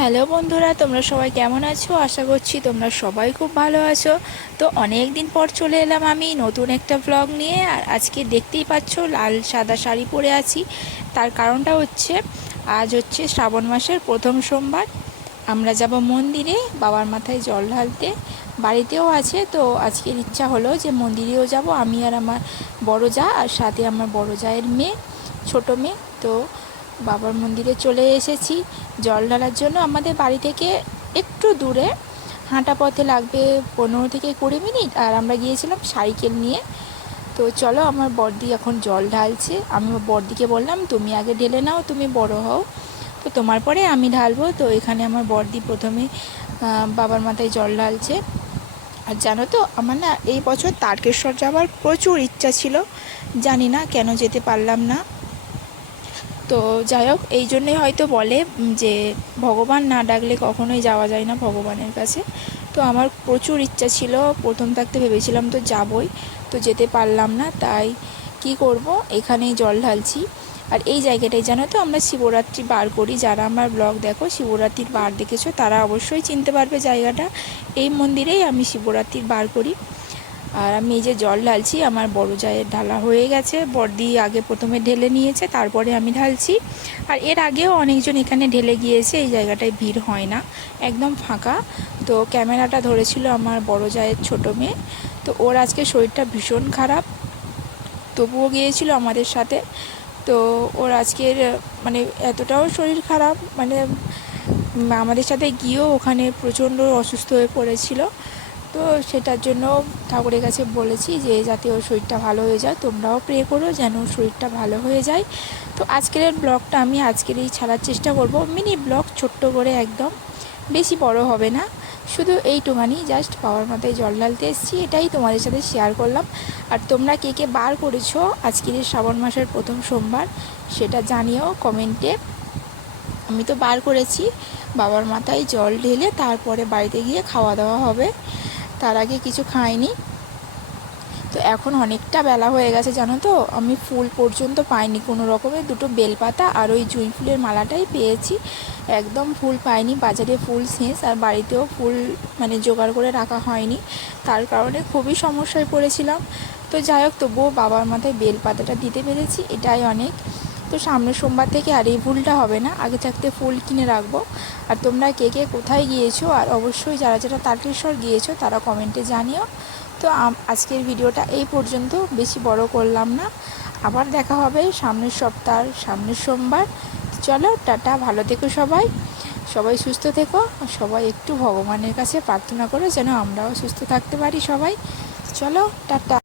Hello বন্ধুরা, তোমরা সবাই কেমন আছো? আশা করছি তোমরা সবাই খুব ভালো আছো। তো অনেক দিন পর চলে এলাম আমি নতুন একটা ব্লগ নিয়ে। আর আজকে দেখতেই পাচ্ছ লাল সাদা শাড়ি পরে আছি। তার কারণটা হচ্ছে আজ হচ্ছে শ্রাবণ মাসের প্রথম সোমবার। আমরা যাব মন্দিরে বাবার মাথায় জল ঢালতে। বাড়িতেও আছে, তো আজকের ইচ্ছা হলো যে মন্দিরেও যাব আমি আর আমার বড় যা, আর সাথে আমার বড় জায়ের মেয়ে, ছোট মেয়ে। তো বাবার মন্দিরে চলে এসেছি জল ঢালার জন্য। আমাদের বাড়ি থেকে একটু দূরে, হাঁটা পথে লাগবে 15 থেকে 20 মিনিট। আর আমরা গিয়েছিলাম সাইকেল নিয়ে। তো চলো, আমার বড়দি এখন জল ঢালছে। আমি বড়দিকে বললাম তুমি আগে ঢেলে নাও, তুমি বড় হও, তো তোমার পরে আমি ঢালবো। তো এখানে আমার বড়দি প্রথমে বাবার মাথায় জল ঢালছে। আর জানো তো, আমার না এই বছর তারকেশ্বর যাওয়ার প্রচুর ইচ্ছা ছিল, জানি না কেন যেতে পারলাম না। তো যাই হোক, এই জন্যই হয়তো বলে যে ভগবান না ডাকলে কখনোই যাওয়া যায় না ভগবানের কাছে। তো আমার প্রচুর ইচ্ছা ছিল, প্রথম থাকতে ভেবেছিলাম তো যাবই, তো যেতে পারলাম না। তাই কি করব, এখানেই জল ঢালছি। আর এই জায়গাটাই জানো তো আমরা শিবরাত্রি বার করি। যারা আমার ব্লগ দেখো, শিবরাত্রির বার দেখেছো, তারা অবশ্যই চিনতে পারবে জায়গাটা। এই মন্দিরেই আমি শিবরাত্রির বার করি। আর আমি এই যে জল ঢালছি, আমার বড় জায়ের ঢালা হয়ে গেছে। বড়দি আগে প্রথমে ঢেলে নিয়েছে, তারপরে আমি ঢালছি। আর এর আগেও অনেকজন এখানে ঢেলে গিয়েছে। এই জায়গাটায় ভিড় হয় না, একদম ফাঁকা। তো ক্যামেরাটা ধরেছিল আমার বড় জায়ের ছোট মেয়ে। তো ওর আজকে শরীরটা ভীষণ খারাপ, তবুও গিয়েছিল আমাদের সাথে। তো ওর আজকের মানে এতটাও শরীর খারাপ, মানে আমাদের সাথে গিয়েও ওখানে প্রচণ্ড অসুস্থ হয়ে পড়েছিল। তো সেটার জন্য ঠাকুরের কাছে বলেছি যে যাতে ওর শরীরটা ভালো হয়ে যায়। তোমরাও প্রে করো যেন ওর শরীরটা ভালো হয়ে যায়। তো আজকের ব্লগটা আমি আজকেরই ছাড়ার চেষ্টা করব, মিনি ব্লগ, ছোট্ট করে একদম, বেশি বড় হবে না। শুধু এইটুখানি, জাস্ট বাবার মাথায় জল ঢালতে এসেছি, এটাই তোমাদের সাথে শেয়ার করলাম। আর তোমরা কে কে বার করেছো আজকের এই শ্রাবণ মাসের প্রথম সোমবার, সেটা জানিও কমেন্টে। আমি তো বার করেছি, বাবার মাথায় জল ঢেলে তারপরে বাড়িতে গিয়ে খাওয়া দাওয়া হবে, তার আগে কিছু খাইনি। তো এখন অনেকটা বেলা হয়ে গেছে জানো তো, আমি ফুল পর্যন্ত পাইনি, কোনো রকমের দুটো বেলপাতা আর ওই জুঁই ফুলের মালাটাই পেয়েছি, একদম ফুল পাইনি। বাজারে ফুল শেষ, আর বাড়িতেও ফুল মানে জোগাড় করে রাখা হয়নি, তার কারণে খুবই সমস্যায় পড়েছিলাম। তো যাই হোক, তবুও বাবার মাথায় বেলপাতাটা দিতে পেরেছি, এটাই অনেক। তো সামনের সোমবার থেকে আর এই ভুলটা হবে না, আগে থাকতে ফুল কিনে রাখবো। আর তোমরা কে কে কোথায় গিয়েছো, আর অবশ্যই যারা যারা তারকেশ্বর গিয়েছো তারা কমেন্টে জানিও। তো আজকের ভিডিওটা এই পর্যন্ত, বেশি বড় করলাম না। আবার দেখা হবে সামনের সপ্তাহ, সামনের সোমবার। চলো টাটা, ভালো থেকো সবাই, সবাই সুস্থ থেকো। সবাই একটু ভগবানের কাছে প্রার্থনা করো যেন আমরাও সুস্থ থাকতে পারি সবাই। চলো টাটা।